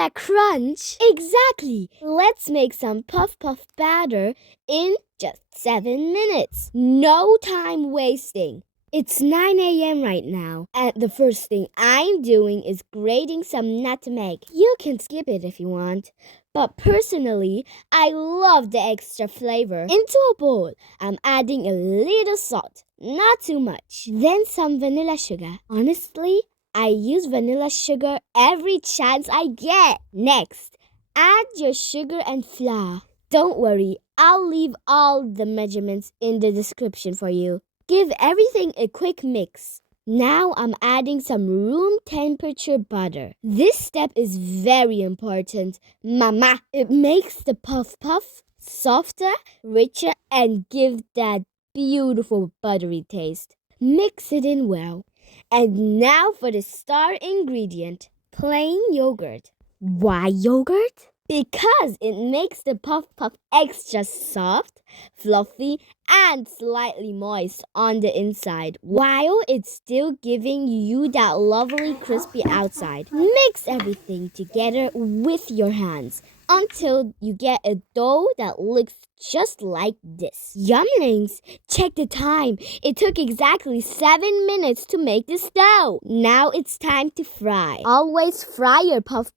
that crunch? Exactly. Let's make some puff batter in just 7 minutes. No time wasting. It's 9 a.m. right now, and the first thing I'm doing is grating some nutmeg. You can skip it if you want, but personally, I love the extra flavor. Into a bowl, I'm adding a little salt, not too much. Then some vanilla sugar. Honestly, I use vanilla sugar every chance I get. Next, add your sugar and flour. Don't worry, I'll leave all the measurements in the description for you. Give everything a quick mix. Now I'm adding some room temperature butter. This step is very important. Mama, it makes the puff softer, richer, and gives that beautiful buttery taste. Mix it in well. And now for the star ingredient, plain yogurt. Why yogurt? Because it makes the puff extra soft, fluffy, and slightly moist on the inside, while it's still giving you that lovely crispy outside. Mix everything together with your hands until you get a dough that looks just like this. Yumlings! Check the time. It took exactly 7 minutes to make this dough. Now it's time to fry. Always fry your puff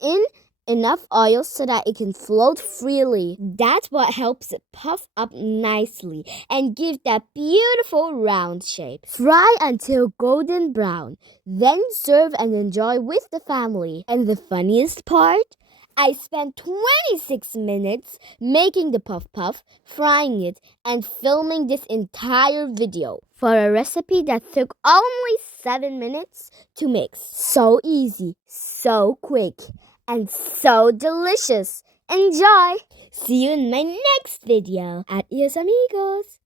in enough oil so that it can float freely. That's what helps it puff up nicely and give that beautiful round shape. Fry until golden brown. Then serve and enjoy with the family. And the funniest part? I spent 26 minutes making the puff, frying it, and filming this entire video for a recipe that took only 7 minutes to mix. So easy, so quick, and so delicious. Enjoy! See you in my next video. Adios, amigos!